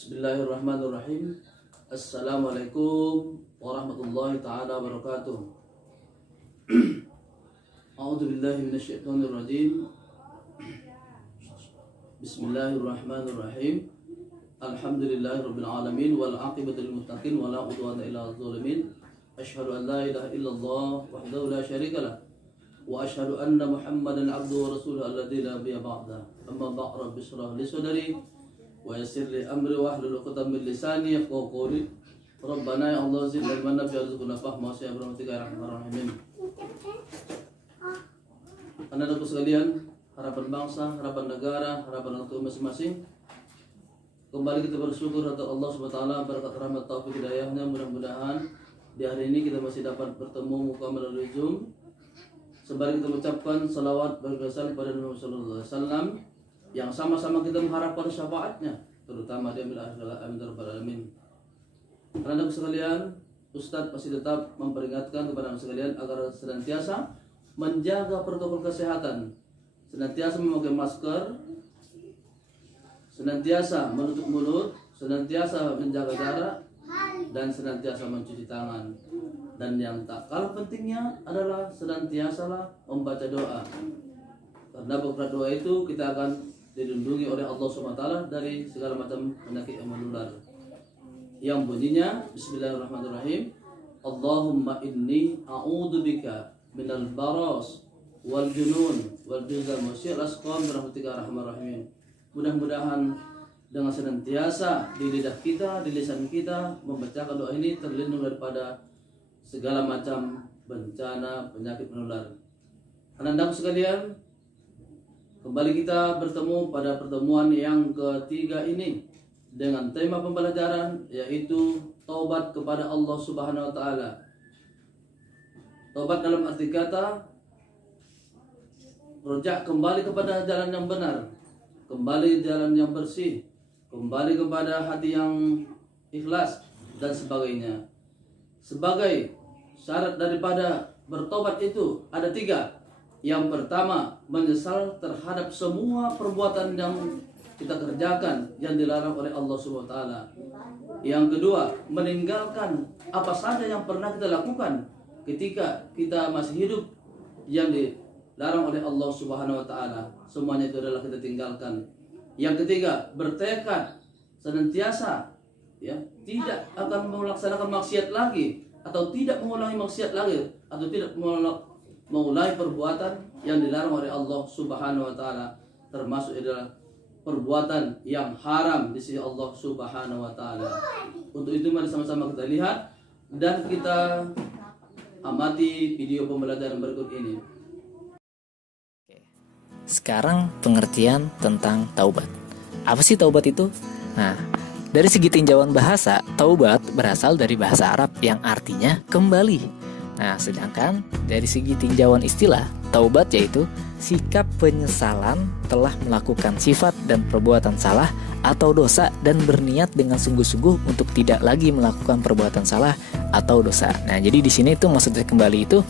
Bismillahirrahmanirrahim. Assalamualaikum warahmatullahi ta'ala wabarakatuh. A'udzu billahi minasyaitonir rajim. Bismillahirrahmanirrahim. Alhamdulillahirabbil alamin wal aqibatu lil muttaqin wala udwana illa 'alal zalimin. Asyhadu an la ilaha illallah wahdahu la syarikalah wa asyhadu anna Muhammadan 'abduhu wa rasuluhu alladzi la nabiyya ba'da. Amma ba'd, rabbi shrah li sadri wa yassir li amri wahlul 'uqdatam min lisani yafqahu qawli. Rabbana ya Allah zidna ilman nafi'an warzuqna fahma ya rahmatika ya arhamar rahimin. Anak-anakku sekalian, harapan bangsa, harapan negara, harapan orang tua masing-masing, kembali kita bersyukur atas Allah SWT berkat rahmat taufik hidayahnya. Mudah-mudahan di hari ini kita masih dapat bertemu muka melalui Zoom. Sembari kita mengucapkan salawat berkesan pada Nabi Sallallahu Alaihi Wasallam yang sama-sama kita mengharapkan syafaatnya, terutama di akhir amin rabbal alamin. Anak-anak sekalian, Ustadz masih tetap memperingatkan kepada anak sekalian agar senantiasa menjaga protokol kesehatan, senantiasa memakai masker, senantiasa menutup mulut, senantiasa menjaga jarak, dan senantiasa mencuci tangan. Dan yang tak kalah pentingnya adalah senantiasalah membaca doa. Karena berkat doa itu kita akan dilindungi oleh Allah SWT dari segala macam penyakit yang menular. Yang bunyinya Bismillahirrahmanirrahim. Allahumma inni a'udzubika minal baras wal junun wal juzam wa syir'il asqam birahmatika arhamar rahimin. Mudah-mudahan dengan senantiasa di lidah kita, di lisan kita membacakan doa ini terlindung daripada segala macam bencana penyakit menular. Anak-anak sekalian, kembali kita bertemu pada pertemuan yang ketiga ini dengan tema pembelajaran yaitu taubat kepada Allah Subhanahu wa taala. Taubat dalam arti kata rujak kembali kepada jalan yang benar, kembali jalan yang bersih, kembali kepada hati yang ikhlas dan sebagainya. Sebagai syarat daripada bertobat itu ada tiga. Yang pertama, menyesal terhadap semua perbuatan yang kita kerjakan yang dilarang oleh Allah SWT. Yang kedua, meninggalkan apa saja yang pernah kita lakukan ketika kita masih hidup yang dilarang oleh Allah SWT. Semuanya itu adalah kita tinggalkan. Yang ketiga, bertekad senantiasa tidak akan melaksanakan maksiat lagi, atau tidak mengulangi maksiat lagi, atau tidak mengulangi perbuatan yang dilarang oleh Allah Subhanahu wa taala, termasuk adalah perbuatan yang haram di sisi Allah Subhanahu wa taala. Untuk itu mari sama-sama kita lihat dan kita amati video pembelajaran berikut ini. Sekarang pengertian tentang taubat. Apa sih taubat itu? Nah, dari segi tinjauan bahasa, taubat berasal dari bahasa Arab yang artinya kembali. Nah, sedangkan dari segi tinjauan istilah, taubat yaitu sikap penyesalan telah melakukan sifat dan perbuatan salah atau dosa dan berniat dengan sungguh-sungguh untuk tidak lagi melakukan perbuatan salah atau dosa. Nah, jadi di sini itu maksudnya kembali itu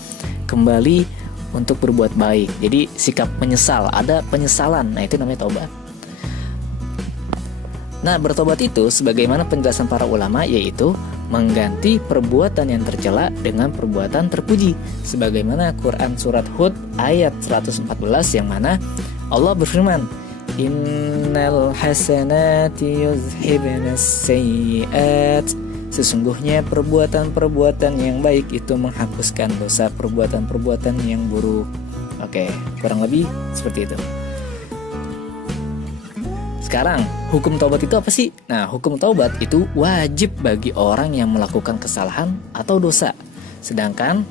kembali untuk berbuat baik. Jadi sikap menyesal, ada penyesalan. Nah, itu namanya taubat. Nah, bertobat itu sebagaimana penjelasan para ulama yaitu mengganti perbuatan yang tercela dengan perbuatan terpuji. Sebagaimana Quran surat Hud ayat 114 yang mana Allah berfirman, "Innal hasanati yuzhibnas sayyi'at." Sesungguhnya perbuatan-perbuatan yang baik itu menghapuskan dosa perbuatan-perbuatan yang buruk. Oke, kurang lebih seperti itu. Sekarang, hukum taubat itu apa sih? Nah, hukum taubat itu wajib bagi orang yang melakukan kesalahan atau dosa. Sedangkan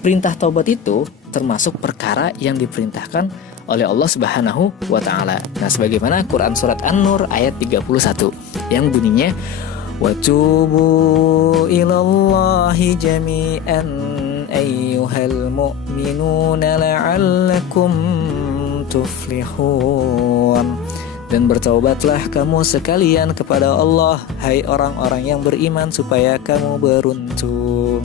perintah taubat itu termasuk perkara yang diperintahkan oleh Allah Subhanahu wa taala. Nah, sebagaimana Quran surat An-Nur ayat 31 yang bunyinya, "Wa tubu ilallahi jami'an ayyuhal mu'minuna la'allakum tuflihun." Dan bertaubatlah kamu sekalian kepada Allah, hai orang-orang yang beriman, supaya kamu beruntung.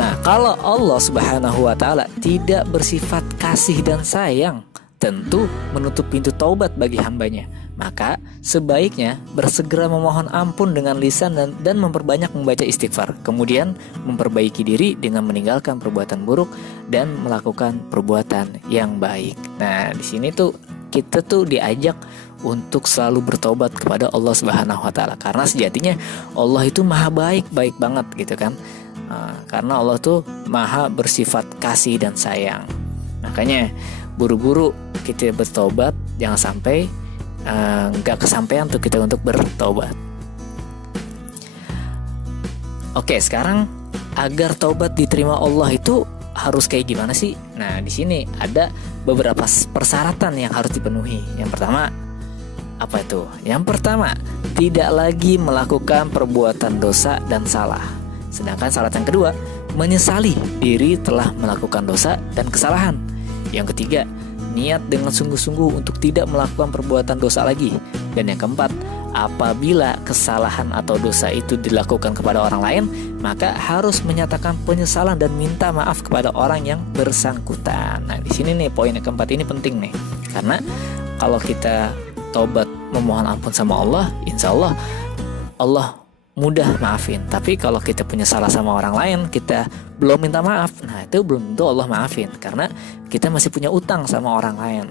Nah, kalau Allah Subhanahu wa taala tidak bersifat kasih dan sayang tentu menutup pintu taubat bagi hambanya. Maka sebaiknya bersegera memohon ampun dengan lisan dan memperbanyak membaca istighfar. Kemudian memperbaiki diri dengan meninggalkan perbuatan buruk dan melakukan perbuatan yang baik. Nah, di sini tuh kita tuh diajak untuk selalu bertobat kepada Allah Subhanahu wa taala, karena sejatinya Allah itu maha baik banget gitu kan. Karena Allah tuh maha bersifat kasih dan sayang. Makanya buru-buru kita bertobat, jangan sampai nggak kesampaian tuh kita untuk bertobat. Oke, sekarang agar taubat diterima Allah itu harus kayak gimana sih? Nah, di sini ada beberapa persyaratan yang harus dipenuhi. Yang pertama, apa itu? Yang pertama, tidak lagi melakukan perbuatan dosa dan salah. Sedangkan syarat yang kedua, menyesali diri telah melakukan dosa dan kesalahan. Yang ketiga, niat dengan sungguh-sungguh untuk tidak melakukan perbuatan dosa lagi. Dan yang keempat, apabila kesalahan atau dosa itu dilakukan kepada orang lain, maka harus menyatakan penyesalan dan minta maaf kepada orang yang bersangkutan. Nah, di sini nih poin yang keempat ini penting nih. Karena kalau kita taubat memohon ampun sama Allah, insya Allah Allah mudah maafin. Tapi kalau kita punya salah sama orang lain, kita belum minta maaf, nah itu belum tentu Allah maafin, karena kita masih punya utang sama orang lain.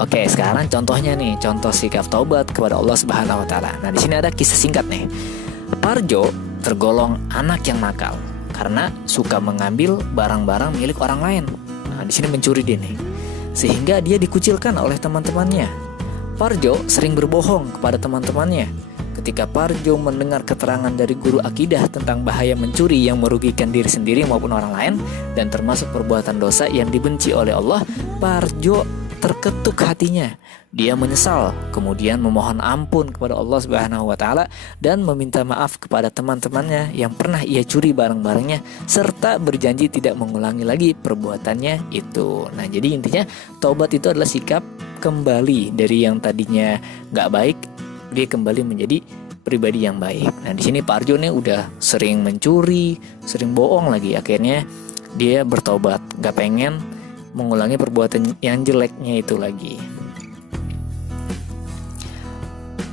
Oke, sekarang contohnya nih, contoh sikap taubat kepada Allah Subhanahu wa taala. Nah, di sini ada kisah singkat nih. Parjo tergolong anak yang nakal karena suka mengambil barang-barang milik orang lain. Nah, di sini mencuri dia nih. Sehingga dia dikucilkan oleh teman-temannya. Parjo sering berbohong kepada teman-temannya. Ketika Parjo mendengar keterangan dari guru akidah tentang bahaya mencuri yang merugikan diri sendiri maupun orang lain dan termasuk perbuatan dosa yang dibenci oleh Allah, Parjo terketuk hatinya. Dia menyesal, kemudian memohon ampun kepada Allah Subhanahu wa taala dan meminta maaf kepada teman-temannya yang pernah ia curi barang-barangnya, serta berjanji tidak mengulangi lagi perbuatannya itu. Nah, jadi intinya taubat itu adalah sikap kembali dari yang tadinya nggak baik, dia kembali menjadi pribadi yang baik. Nah, di sini Pak Arjo nih udah sering mencuri, sering bohong lagi. Akhirnya dia bertobat, nggak pengen mengulangi perbuatan yang jeleknya itu lagi.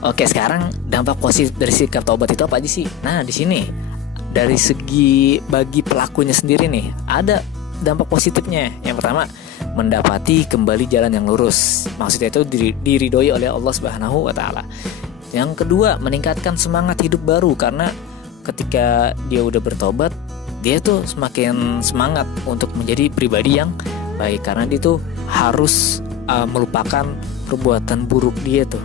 Oke, sekarang dampak positif dari sikap taubat itu apa aja sih? Nah, di sini dari segi bagi pelakunya sendiri nih, ada dampak positifnya. Yang pertama, mendapati kembali jalan yang lurus. Maksudnya itu diridhoi oleh Allah Subhanahu wa taala. Yang kedua, meningkatkan semangat hidup baru, karena ketika dia udah bertobat, dia tuh semakin semangat untuk menjadi pribadi yang baik, karena dia tuh harus melupakan perbuatan buruk dia tuh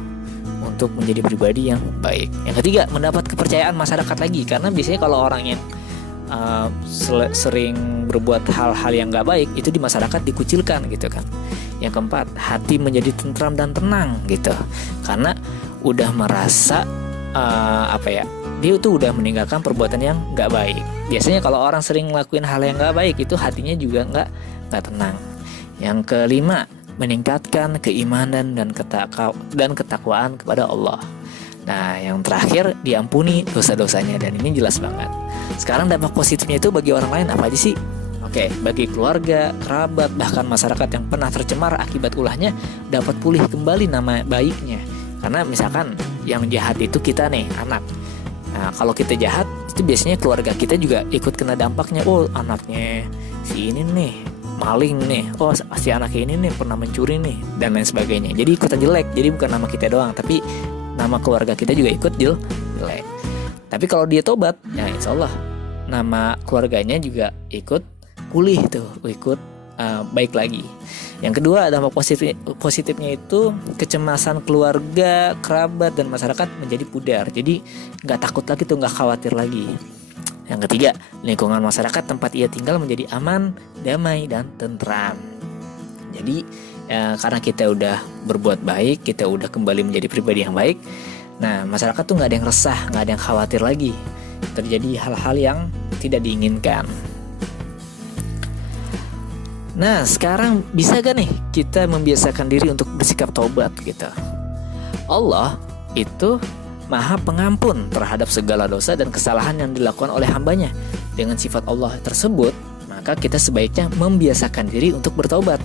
untuk menjadi pribadi yang baik. Yang ketiga, mendapat kepercayaan masyarakat lagi, karena biasanya kalau orang yang sering berbuat hal-hal yang gak baik itu di masyarakat dikucilkan gitu kan. Yang keempat, hati menjadi tentram dan tenang gitu, karena udah merasa dia tuh udah meninggalkan perbuatan yang gak baik. Biasanya kalau orang sering ngelakuin hal yang gak baik itu hatinya juga gak tenang. Yang kelima, meningkatkan keimanan dan ketakwaan kepada Allah. Nah, yang terakhir, diampuni dosa-dosanya, dan ini jelas banget. Sekarang dampak positifnya itu bagi orang lain apa aja sih? Oke, bagi keluarga, kerabat, bahkan masyarakat yang pernah tercemar akibat ulahnya dapat pulih kembali nama baiknya. Karena misalkan yang jahat itu kita nih, anak. Nah, kalau kita jahat, itu biasanya keluarga kita juga ikut kena dampaknya. Oh, anaknya si ini nih maling nih, oh si anak ini nih pernah mencuri nih, dan lain sebagainya. Jadi ikutan jelek. Jadi bukan nama kita doang, tapi nama keluarga kita juga ikut jelek. Tapi kalau dia tobat, ya insya Allah nama keluarganya juga ikut pulih tuh, ikut baik lagi. Yang kedua, dampak positifnya itu kecemasan keluarga, kerabat, dan masyarakat menjadi pudar. Jadi nggak takut lagi tuh, nggak khawatir lagi. Yang ketiga, lingkungan masyarakat tempat ia tinggal menjadi aman, damai, dan tentram. Jadi karena kita udah berbuat baik, kita udah kembali menjadi pribadi yang baik. Nah, masyarakat tuh nggak ada yang resah, nggak ada yang khawatir lagi terjadi hal-hal yang tidak diinginkan. Nah, sekarang bisa gak nih kita membiasakan diri untuk bersikap taubat gitu? Allah itu Maha Pengampun terhadap segala dosa dan kesalahan yang dilakukan oleh hambanya. Dengan sifat Allah tersebut, maka maka kita sebaiknya membiasakan diri untuk bertaubat.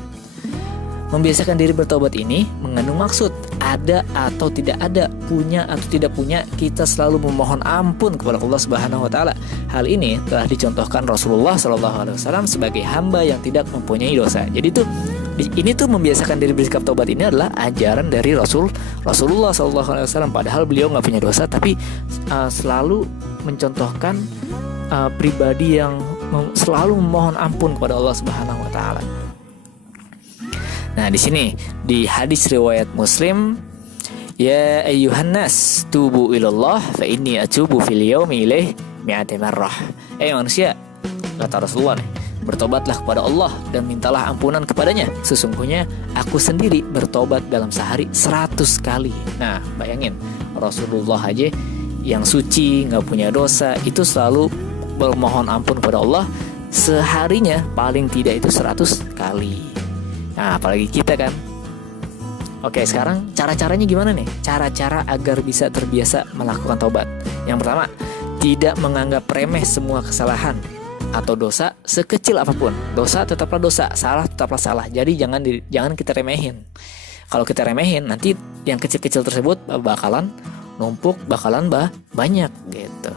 Membiasakan diri bertobat ini mengandung maksud ada atau tidak ada, punya atau tidak punya, kita selalu memohon ampun kepada Allah Subhanahu wa taala. Hal ini telah dicontohkan Rasulullah SAW sebagai hamba yang tidak mempunyai dosa. Jadi ini tuh membiasakan diri bersikap taubat ini adalah ajaran dari Rasulullah SAW. Padahal beliau nggak punya dosa, tapi selalu mencontohkan pribadi yang selalu memohon ampun kepada Allah Subhanahu wa taala. Nah, di sini di hadis riwayat Muslim, ya ayyuhan nas tubu ilallah fa inni atubu fil yaumi ilaih mi'ati marrah. Manusia, kata Rasulullah nih, bertobatlah kepada Allah dan mintalah ampunan kepadanya. Sesungguhnya aku sendiri bertobat dalam sehari 100 kali. Nah, bayangin, Rasulullah aja yang suci, nggak punya dosa, itu selalu bermohon ampun kepada Allah seharinya paling tidak itu 100 kali. Nah, apalagi kita kan. Oke, sekarang cara-caranya gimana nih? Cara-cara agar bisa terbiasa melakukan taubat. Yang pertama, tidak menganggap remeh semua kesalahan atau dosa sekecil apapun. Dosa tetaplah dosa, salah tetaplah salah. Jadi jangan kita remehin. Kalau kita remehin, nanti yang kecil-kecil tersebut bakalan numpuk, bakalan banyak gitu.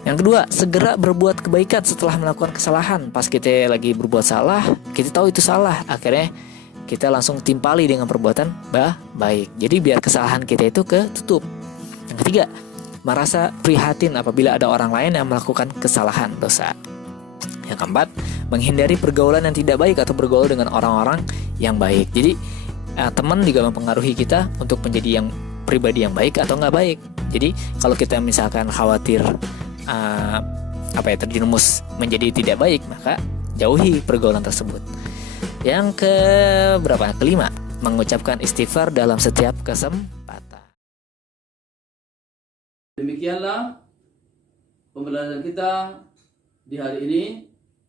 Yang kedua, segera berbuat kebaikan setelah melakukan kesalahan. Pas kita lagi berbuat salah, kita tahu itu salah, akhirnya kita langsung timpali dengan perbuatan baik. Jadi biar kesalahan kita itu ketutup. Yang ketiga, merasa prihatin apabila ada orang lain yang melakukan kesalahan, dosa. Yang keempat, menghindari pergaulan yang tidak baik atau bergaul dengan orang-orang yang baik. Jadi teman juga mempengaruhi kita untuk menjadi yang pribadi yang baik atau nggak baik. Jadi kalau kita misalkan khawatir terjerumus menjadi tidak baik, maka jauhi pergaulan tersebut. Yang kelima, mengucapkan istighfar dalam setiap kesempatan. Demikianlah pembelajaran kita di hari ini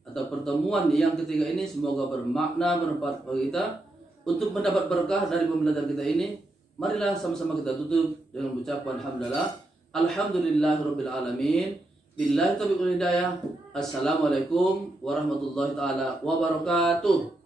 atau pertemuan yang ketiga ini, semoga bermakna, bermanfaat bagi kita. Untuk mendapat berkah dari pembelajaran kita ini, marilah sama-sama kita tutup dengan ucapan alhamdulillahirabbil alamin. Billahi taufiq wal hidayah. Assalamualaikum warahmatullahi taala wabarakatuh.